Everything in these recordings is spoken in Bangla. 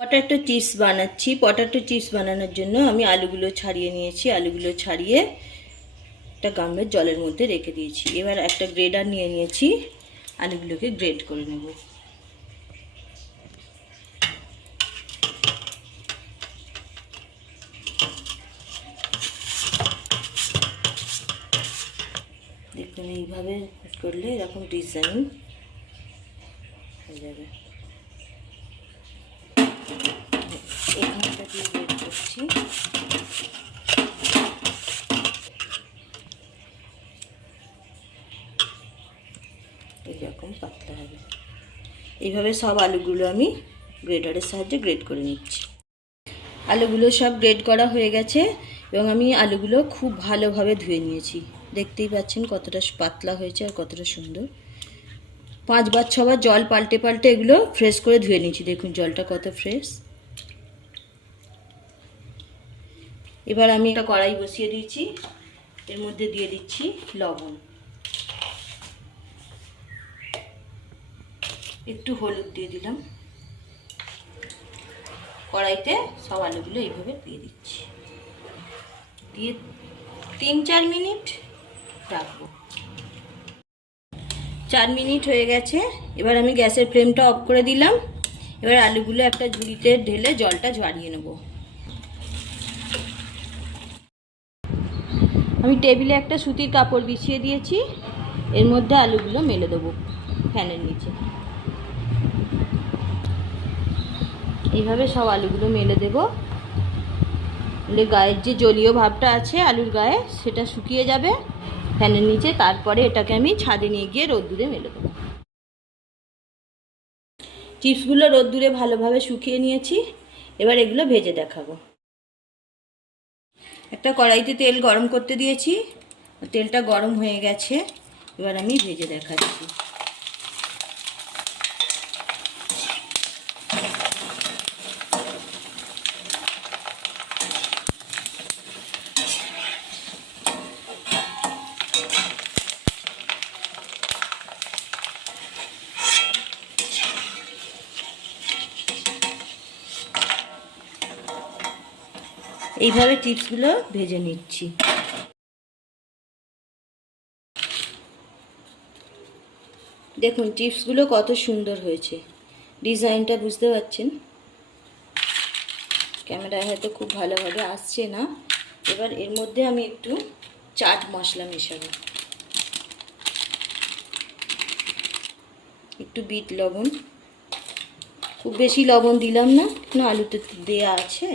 পটাটো চিপস বানাচ্ছি। পটাটো চিপস বানানোর জন্য আমি আলুগুলো ছাড়িয়ে নিয়েছি। আলুগুলো ছাড়িয়ে একটা গামলার জলের মধ্যে রেখে দিয়েছি। এবার একটা গ্রেডার নিয়ে নিয়েছি, আলুগুলোকে গ্রেড করে নেব। দেখুন এইভাবে করলে এরকম ডিজাইন হয়ে যাবে। এখানটা দিয়ে গ্রেড করছি। এরকম পাতলা হবে। এইভাবে সব আলুগুলো আমি গ্রেডারের সাহায্যে গ্রেড করে নিচ্ছি। আলুগুলো সব গ্রেড করা হয়ে গেছে এবং আমি আলুগুলো খুব ভালোভাবে ধুয়ে নিয়েছি। দেখতেই পাচ্ছেন কতটা পাতলা হয়েছে আর কতটা সুন্দর। 5বার 6বার জল পাল্টে পাল্টে এগুলো ফ্রেশ করে ধুয়ে নিয়েছি। দেখুন জলটা কত ফ্রেশ। এবার আমি একটা কড়াই বসিয়ে দিয়েছি, এর মধ্যে দিয়ে দিচ্ছি লবণ, একটু হলুদ দিয়ে দিলাম। কড়াইতে সব আলুগুলো এইভাবে দিয়ে দিচ্ছি, দিয়ে 3-4 মিনিট রাখবো। 4 মিনিট হয়ে গেছে। এবার আমি গ্যাসের ফ্লেমটা অফ করে দিলাম। এবার আলুগুলো একটা ঝুড়িতে ঢেলে জলটা ঝরিয়ে নেব। আমি টেবিলে একটা সুতির কাপড় বিছিয়ে দিয়েছি, এর মধ্যে আলুগুলো মেলে দেবো ফ্যানের নিচে। এইভাবে সব আলুগুলো মেলে দেবো, গায়ের যে জলীয় ভাবটা আছে আলুর গায়ে সেটা শুকিয়ে যাবে ফ্যানের নিচে। তারপরে এটাকে আমি ছাদে নিয়ে গিয়ে রোদ্দুরে মেলে দেবো। চিপসগুলো রোদ্দুরে ভালোভাবে শুকিয়ে নিয়েছি। এবার এগুলো ভেজে দেখাবো। একটা কড়াইতে তেল গরম করতে দিয়েছি, তেলটা গরম হয়ে গেছে। এবার আমি ভেজে দেখাচ্ছি। এইভাবে চিপসগুলো ভেজে নিচ্ছি। দেখুন চিপসগুলো কত সুন্দর হয়েছে, ডিজাইনটা বুঝতে পারছেন। ক্যামেরায় হয়তো খুব ভালোভাবে আসছে না। এবার এর মধ্যে আমি একটু চাট মশলা মেশাবো, একটু বিট লবণ, খুব বেশি লবণ দিলাম না, না আলুতে দেয়া আছে।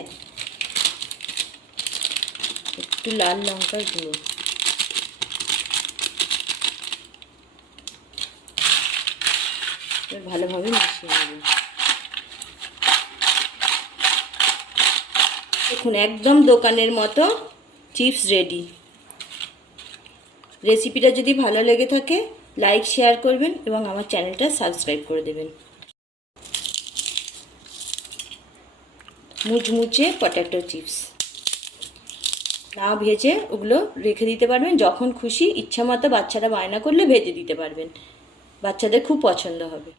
একটু লাল লঙ্কার গুঁড়ো, ভালোভাবে মিশিয়ে নেব। দেখুন একদম দোকানের মতো চিপস রেডি। রেসিপিটা যদি ভালো লেগে থাকে লাইক শেয়ার করবেন এবং আমার চ্যানেলটা সাবস্ক্রাইব করে দেবেন। মুচমুচে পটাটো চিপস না ভেজে ওগুলো রেখে দিতে পারবেন, যখন খুশি ইচ্ছা মতো বাচ্চারা বায়না করলে ভেজে দিতে পারবেন, বাচ্চাদের খুব পছন্দ হবে।